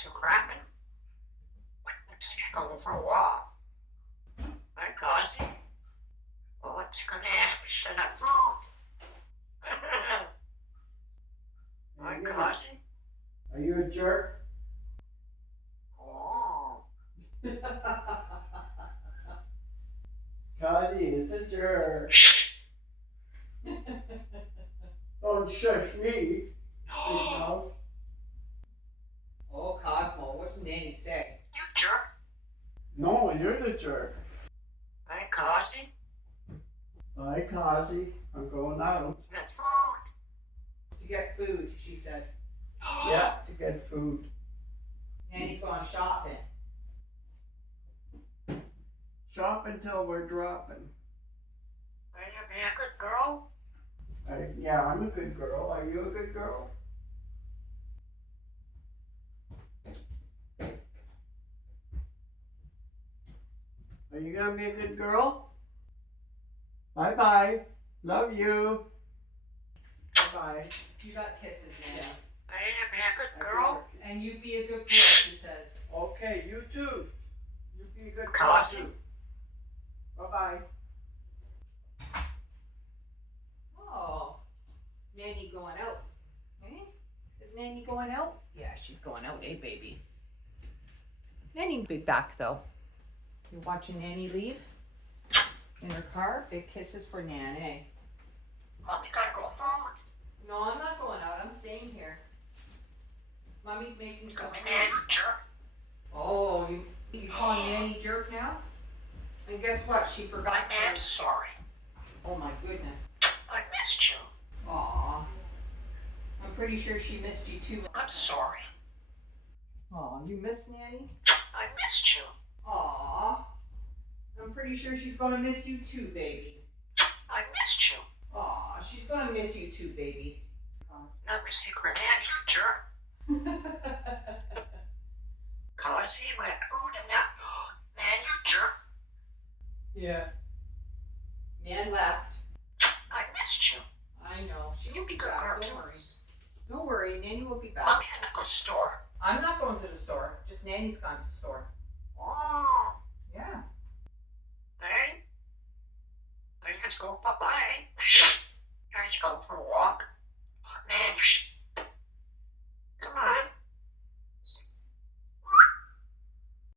still crapping. Let's go for a walk. Hi, Cosy. Well, what's gonna ask me to set up food? Hi, Cosy. Are you a jerk? Oh. Cosy is a jerk. Don't shush me, big mouth. Oh, Cosmo, what's Nanny say? You jerk. No, you're the jerk. Hi, Cosy. Hi, Cosy. I'm going out. That's food. To get food, she said. Yeah, to get food. Nanny's going shopping. Shop until we're dropping. Are you being a good girl? Yeah, I'm a good girl. Are you a good girl? Are you gonna be a good girl? Bye-bye. Love you. Bye-bye. You got kisses, Nanny. Are you being a good girl? And you be a good girl, she says. Okay, you too. You be a good girl Cosy. too. Bye-bye. Oh, Nanny going out. Eh? Is Nanny going out? Yeah, she's going out, eh, baby? Nanny will be back, though. You're watching Nanny leave? In her car? Big kisses for Nanny. Mommy gotta go food. No, I'm not going out. I'm staying here. Mommy's making some Come in, you food. jerk. Oh, you calling Nanny jerk now? And guess what? She forgot I am to... sorry. Oh my goodness. I missed you. Aw. I'm pretty sure she missed you too. I'm sorry. Aw, you miss Nanny? I missed you. Aw. I'm pretty sure she's gonna miss you too, baby. I missed you. Aw, she's gonna miss you too, baby. Another secret hand, you jerk. Cosy, my food and that. Man, you jerk. Yeah. Nan left. I missed you. I know. You be good back. girl, Don't too. worry. Don't worry, Nanny will be back. Mommy had to go to the store. I'm not going to the store. Just Nanny's gone to the store. Oh. Yeah. Hey? I had to go bye-bye. I had to go for a walk. Man, come on.